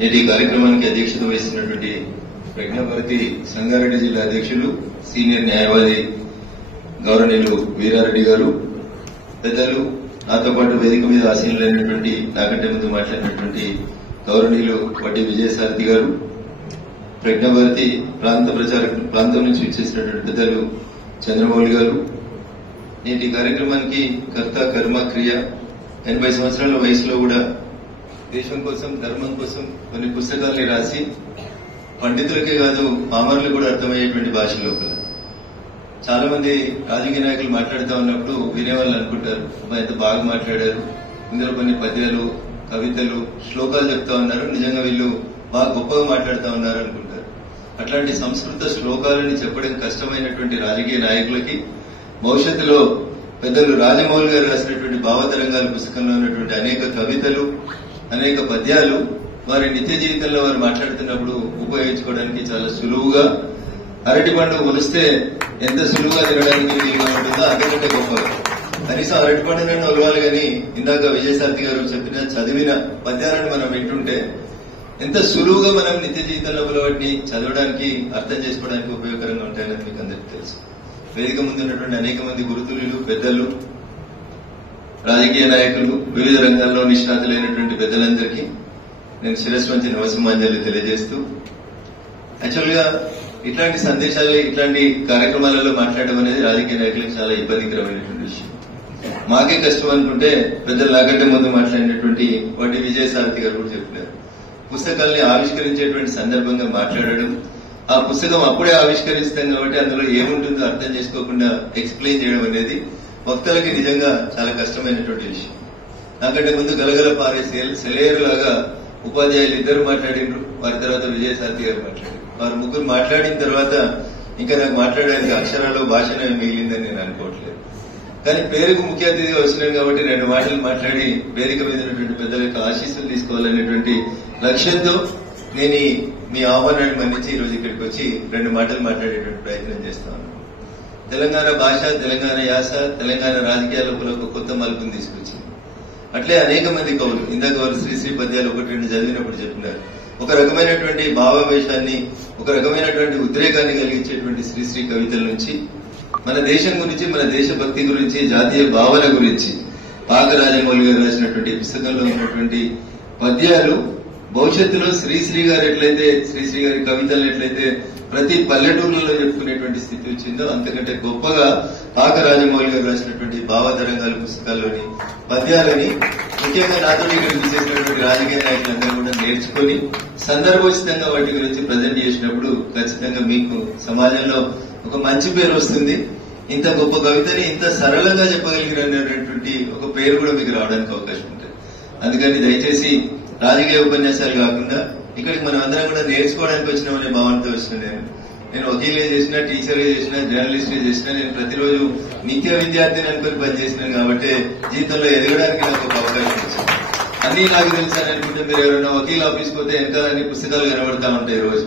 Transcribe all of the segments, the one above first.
నేటి కార్యక్రమానికి అధ్యక్షత వహిస్తున్నటువంటి ప్రజ్ఞాభారతి సంగారెడ్డి జిల్లా అధ్యక్షులు సీనియర్ న్యాయవాది గౌరవనీయులు వీరారెడ్డి గారు, పెద్దలు, నాతో పాటు వేదిక మీద ఆసీనులైనటువంటి నాకంటే ముందు మాట్లాడినటువంటి గౌరవనీయులు వడ్డీ విజయసారథి గారు, ప్రజ్ఞాభారతి ప్రాంతం నుంచి విచ్చేసినటువంటి పెద్దలు చంద్రమౌళి గారు, నేటి కార్యక్రమానికి కర్త కర్మ క్రియ 80 సంవత్సరాల వయసులో కూడా దేశం కోసం, ధర్మం కోసం కొన్ని పుస్తకాల్ని రాసి పండితులకే కాదు పామరులు కూడా అర్థమయ్యేటువంటి భాషలో చాలా మంది రాజకీయ నాయకులు మాట్లాడుతూ ఉన్నప్పుడు వినేవాళ్ళు అనుకుంటారు, ఎంత బాగా మాట్లాడారు, ఇందులో కొన్ని పద్యాలు, కవితలు, శ్లోకాలు చెప్తా ఉన్నారు, నిజంగా వీళ్ళు బాగా గొప్పగా మాట్లాడుతూ ఉన్నారు అనుకుంటారు. అట్లాంటి సంస్కృత శ్లోకాలని చెప్పడం కష్టమైనటువంటి రాజకీయ నాయకులకి భవిష్యత్తులో పెద్దలు రాజమౌళి గారు రాసినటువంటి భావతరంగాల పుస్తకంలో ఉన్నటువంటి అనేక కవితలు, అనేక పద్యాలు వారి నిత్య జీవితంలో వారు మాట్లాడుతున్నప్పుడు ఉపయోగించుకోవడానికి చాలా సులువుగా, అరటిపండు ఒలిస్తే ఎంత సులువుగా తినడానికి వీలుగా ఉంటుందో అంతకంటే గొప్పగా. కనీసం అరటిపండునైనా ఒలవాలి కానీ ఇందాక విజయసారథి గారు చెప్పిన చదివిన పద్యాలను మనం వింటుంటే ఎంత సులువుగా మనం నిత్య జీవితంలో వాటిని చదవడానికి, అర్థం చేసుకోవడానికి ఉపయోగకరంగా ఉంటాయని మీకు అందరికీ తెలుసు. వేదిక ముందు ఉన్నటువంటి అనేక మంది గురుతులు, పెద్దలు, రాజకీయ నాయకులు, వివిధ రంగాల్లో నిష్ణాతులైనటువంటి పెద్దలందరికీ నేను శిరస్సు వంచి నమస్సుమాంజలి తెలియజేస్తూ, యాక్చువల్ గా ఇట్లాంటి సందేశాలు, ఇట్లాంటి కార్యక్రమాలలో మాట్లాడడం అనేది రాజకీయ నాయకులకు చాలా ఇబ్బందికరమైనటువంటి విషయం. మాకే కష్టం అనుకుంటే పెద్దలు నాకంటే ముందు మాట్లాడినటువంటి వడ్డీ విజయసారథి గారు కూడా చెప్పినారు, పుస్తకాల్ని ఆవిష్కరించేటువంటి సందర్భంగా మాట్లాడడం, ఆ పుస్తకం అప్పుడే ఆవిష్కరిస్తాం కాబట్టి అందులో ఏముంటుందో అర్థం చేసుకోకుండా ఎక్స్ప్లెయిన్ చేయడం అనేది వక్తలకి నిజంగా చాలా కష్టమైనటువంటి విషయం. నాకంటే ముందు గలగల పారే సెలయేరు లాగా ఉపాధ్యాయులు ఇద్దరు మాట్లాడినారు, వారి తర్వాత విజయసారథి గారు మాట్లాడారు. వారు ముగ్గురు మాట్లాడిన తర్వాత ఇంకా నాకు మాట్లాడడానికి అక్షరాలు, భాషనే మిగిలిందని నేను అనుకోవట్లేదు. కానీ పేరుకు ముఖ్య అతిథిగా వచ్చినాను కాబట్టి 2 మాటలు మాట్లాడి వేదిక మీద ఉన్నటువంటి పెద్దల యొక్క ఆశీస్సులు తీసుకోవాలనేటువంటి లక్ష్యంతో నేను మీ ఆహ్వానాన్ని మన్నించి ఈరోజు ఇక్కడికి వచ్చి 2 మాటలు మాట్లాడేటువంటి ప్రయత్నం చేస్తాను. తెలంగాణ భాష, తెలంగాణ యాస, తెలంగాణ రాజకీయాల లోపల ఒక కొత్త మలుపుని తీసుకొచ్చింది. అట్లే అనేక మంది కవులు, ఇందాక వారు శ్రీశ్రీ పద్యాలు 1-2 చదివినప్పుడు చెప్పినారు, ఒక రకమైనటువంటి భావావేశాన్ని, ఒక రకమైనటువంటి ఉద్రేకాన్ని కలిగించేటువంటి శ్రీశ్రీ కవితల నుంచి మన దేశం గురించి, మన దేశభక్తి గురించి, జాతీయ భావన గురించి పాక రాజమౌళి గారు రాసినటువంటి పుస్తకంలో ఉన్నటువంటి పద్యాలు భవిష్యత్తులో శ్రీశ్రీ గారు ఎట్లయితే, శ్రీశ్రీ గారి కవితలు ఎట్లయితే ప్రతి పల్లెటూరులలో చెప్పుకునేటువంటి స్థితి వచ్చిందో అంతకంటే గొప్పగా పాక రాజమౌళి గారు రాసినటువంటి భావతరంగాల పుస్తకాల్లోని పద్యాలని ముఖ్యంగా నాతో ఇక్కడ చేసినటువంటి రాజకీయ నాయకులందరూ కూడా నేర్చుకుని సందర్భోచితంగా వాటి గురించి ప్రజెంట్ చేసినప్పుడు ఖచ్చితంగా మీకు సమాజంలో ఒక మంచి పేరు వస్తుంది. ఇంత గొప్ప కవితని ఇంత సరళంగా చెప్పగలిగినటువంటి ఒక పేరు కూడా మీకు రావడానికి అవకాశం ఉంటుంది. అందుకని దయచేసి రాజకీయ ఉపన్యాసాలు కాకుండా ఇక్కడికి మనం అందరం కూడా నేర్చుకోవడానికి వచ్చినామనే భావనతో వచ్చిన నేను వకీల్గా చేసినా, టీచర్గా చేసినా, జర్నలిస్ట్గా చేసినా, నేను ప్రతిరోజు నిత్య విద్యార్థిని అనుకుని పనిచేసినాను కాబట్టి జీవితంలో ఎదగడానికి నాకు ఒక అవకాశం వచ్చింది. అన్ని నాకు తెలుసాను అనుకుంటే మీరు ఎవరైనా వకీల్ ఆఫీస్కి పోతే ఇంకా అన్ని పుస్తకాలు కనబడతా ఉంటాయి. రోజు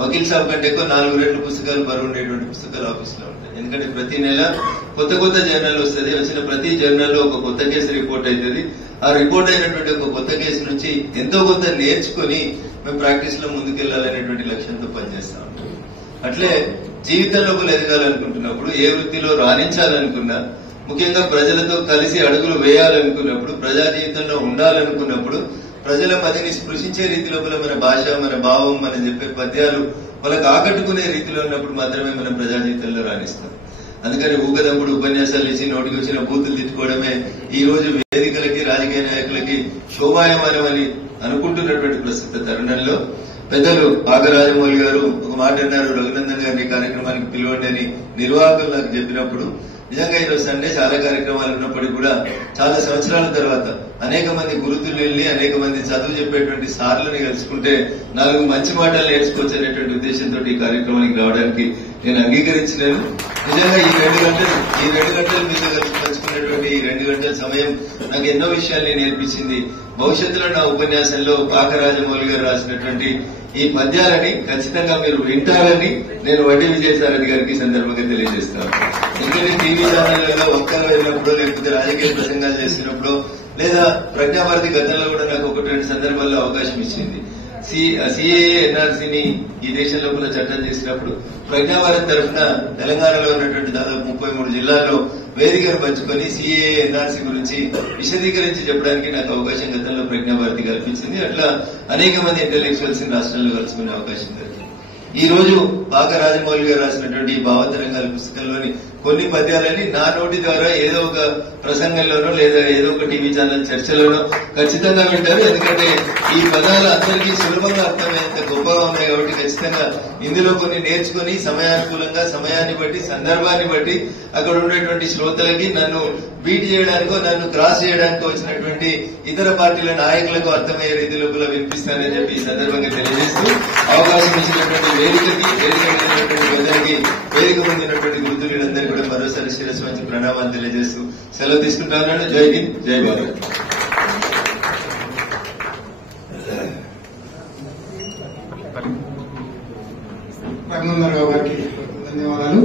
వకీల్ షాప్ కంటే ఎక్కువ 4 రెట్లు పుస్తకాలు బరువు ఉండేటువంటి పుస్తకాలు ఆఫీస్ లో ఉంటాయి. ఎందుకంటే ప్రతి నెల కొత్త కొత్త జర్నల్ వస్తుంది. వచ్చిన ప్రతి జర్నల్లో ఒక కొత్త కేసు రిపోర్ట్ అవుతుంది. ఆ రిపోర్ట్ అయినటువంటి ఒక కొత్త కేసు నుంచి ఎంతో కొంత నేర్చుకుని మేము ప్రాక్టీస్ లో ముందుకెళ్లాలనేటువంటి లక్ష్యంతో పనిచేస్తా ఉంటాం. అట్లే జీవితంలో ఎదగాలనుకుంటున్నప్పుడు, ఏ వృత్తిలో రాణించాలనుకున్నా, ముఖ్యంగా ప్రజలతో కలిసి అడుగులు వేయాలనుకున్నప్పుడు, ప్రజా జీవితంలో ఉండాలనుకున్నప్పుడు, ప్రజల మదిని స్పృశించే రీతిలో మన భాష, మన భావం, మనం చెప్పే పద్యాలు వాళ్ళకి ఆకట్టుకునే రీతిలో ఉన్నప్పుడు మాత్రమే మనం ప్రజా జీవితంలో రాణిస్తాం. అందుకని ఊకదప్పుడు ఉపన్యాసాలు ఇచ్చి నోటికి వచ్చిన బూతులు తిట్టుకోవడమే ఈ రోజు వేదికలకి, రాజకీయ నాయకులకి శోభాయమానమని అనుకుంటున్నటువంటి ప్రస్తుత తరుణంలో పెద్దలు పాక రాజమౌళి గారు ఒక మాట అన్నారు, రఘునందన్ గారిని కార్యక్రమానికి పిలవండి అని నిర్వాహకులు నాకు చెప్పినప్పుడు నిజంగా ఈరోజు సండే చాలా కార్యక్రమాలు ఉన్నప్పటికీ కూడా చాలా సంవత్సరాల తర్వాత అనేక మంది గురుతులు వెళ్లి, అనేక మంది చదువు చెప్పేటువంటి సార్లని కలుసుకుంటే 4 మంచి మాటలు నేర్చుకోవచ్చు అనేటువంటి ఉద్దేశంతో ఈ కార్యక్రమానికి రావడానికి నేను అంగీకరించినాను. నిజంగా ఈ 2 గంటలు మీతో కలిసి పంచుకున్నటువంటి ఈ 2 గంటల సమయం నాకు ఎన్నో విషయాల్ని నేర్పించింది. భవిష్యత్తులో నా ఉపన్యాసంలో పాక రాజమౌళి గారు రాసినటువంటి ఈ పద్యాలని ఖచ్చితంగా మీరు వింటారని నేను వడ్డీ విజయసారథి గారికి సందర్భంగా తెలియజేస్తాను. ఎందుకంటే టీవీ ఛానళ్లలో ఒక్కరు వెళ్ళినప్పుడు, లేకపోతే రాజకీయ ప్రసంగాలు చేసినప్పుడు, లేదా ప్రజ్ఞాభారతి గతంలో కూడా నాకు 1-2 సందర్భాల్లో అవకాశం ఇచ్చింది. సిఏఏ ఎన్ఆర్సీని ఈ దేశం లోపల చట్టం చేసినప్పుడు ప్రజ్ఞాభారత్ తరఫున తెలంగాణలో ఉన్నటువంటి దాదాపు 33 జిల్లాల్లో వేదికను పంచుకొని సిఏఏ ఎన్ఆర్సీ గురించి విశదీకరించి చెప్పడానికి నాకు అవకాశం గతంలో ప్రజ్ఞాభారతి కల్పించింది. అట్లా అనేక మంది ఇంటెలెక్చువల్స్ రాష్ట్రంలో కలుసుకునే అవకాశం జరిగింది. ఈ రోజు పాక రాజమౌళి గారు రాసినటువంటి భావతరంగాల పుస్తకంలోని కొన్ని పద్యాలని నా నోటి ద్వారా ఏదో ఒక ప్రసంగంలోనో లేదా ఏదో ఒక టీవీ ఛానల్ చర్చలోనో ఖచ్చితంగా వింటారు. ఎందుకంటే ఈ పదాలు అందరికీ సులభంగా అర్థమయ్యేంత గొప్పగా ఉన్నాయి కాబట్టి ఖచ్చితంగా ఇందులో కొన్ని నేర్చుకుని సమయానుకూలంగా సమయాన్ని బట్టి సందర్భాన్ని బట్టి అక్కడ ఉండేటువంటి శ్రోతలకి నన్ను బీట్ చేయడానికో నన్ను క్రాస్ చేయడానికో వచ్చినటువంటి ఇతర పార్టీల నాయకులకు అర్థమయ్యే రీతి లోపల వినిపిస్తానని చెప్పి ఈ సందర్భంగా తెలియజేస్తూ అవకాశం ఇచ్చినటువంటి వేదికకి ప్రజలకి వేదిక పొందినటువంటి గురుతులందరికీ కూడా మరోసారి శిరస్సు మంచి ప్రణామాలు తెలియజేస్తూ సెలవు తీసుకుంటా ఉన్నాను. జై హింద్, జై భారత్. రఘునందనరావు గారికి ధన్యవాదాలు.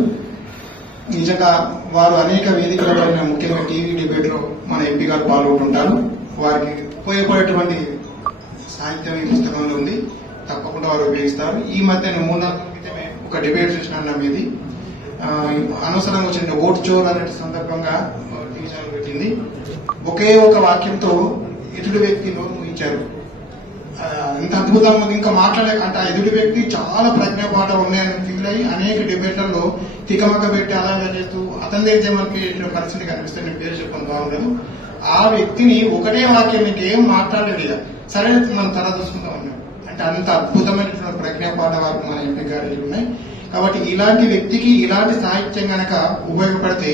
నిజంగా వారు అనేక వేదికలలో ముఖ్యంగా టీవీ డిబేట్ లో మన ఎంపీ గారు పాల్గొంటుంటారు. వారికి ఉపయోగపడేటువంటి సాహిత్యం ఈ పుస్తకంలో ఉంది, తప్పకుండా వారు ఉపయోగిస్తారు. ఈ మధ్య 3 నెలల క్రితమే ఒక డిబేట్ చూసిన మీది అనవసరంగా వచ్చిన ఓట్ చోర్ అనే సందర్భంగా టీవీ ఛానల్ పెట్టింది. ఒకే ఒక వాక్యంతో ఎదుటి వ్యక్తి నోరు ముగించారు. ఇంత అద్భుతంగా ఇంకా అంటే ఆ ఎదుటి వ్యక్తి చాలా ప్రజ్ఞాపాఠం ఉన్నాయని ఫీల్ అయ్యి అనేక డిబేట్లలో తికమక పెట్టి అలాగే చేస్తూ అతని దగ్గర మనకి పరిస్థితి కనిపిస్తే నేను పేరు చెప్పడం బాగుండదు. ఆ వ్యక్తిని ఒకటే వాక్యం ఇంకేం మాట్లాడలేదు ఇక సరే మనం తల చూసుకుంటా ఉన్నాం. అంటే అంత అద్భుతమైనటువంటి ప్రజ్ఞాపాఠాలు మన ఎంపీ గారి ఉన్నాయి. కాబట్టి ఇలాంటి వ్యక్తికి ఇలాంటి సాహిత్యం గనక ఉపయోగపడితే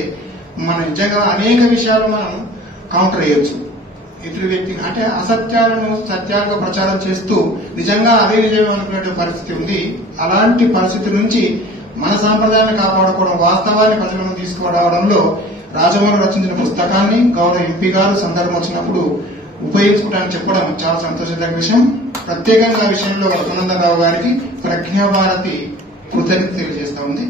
మన నిజంగా అనేక విషయాలు మనం కౌంటర్ చేయొచ్చు. ఇతర వ్యక్తిని అంటే అసత్యాలను సత్యాలుగా ప్రచారం చేస్తూ నిజంగా అదే నిజమే అనుకునే పరిస్థితి ఉంది. అలాంటి పరిస్థితి నుంచి మన సాంప్రదాయాన్ని కాపాడుకోవడం, వాస్తవాన్ని ప్రజలను తీసుకురావడంలో రాజమౌళి రచించిన పుస్తకాన్ని గౌరవ ఎంపీ గారు సందర్భం వచ్చినప్పుడు ఉపయోగించుకోవడానికి చెప్పడం చాలా సంతోషదాయక విషయం. ప్రత్యేకంగా విషయంలో రఘునందనరావు గారికి ప్రజ్ఞాభారతి కృతజ్ఞత తెలియజేస్తా ఉంది.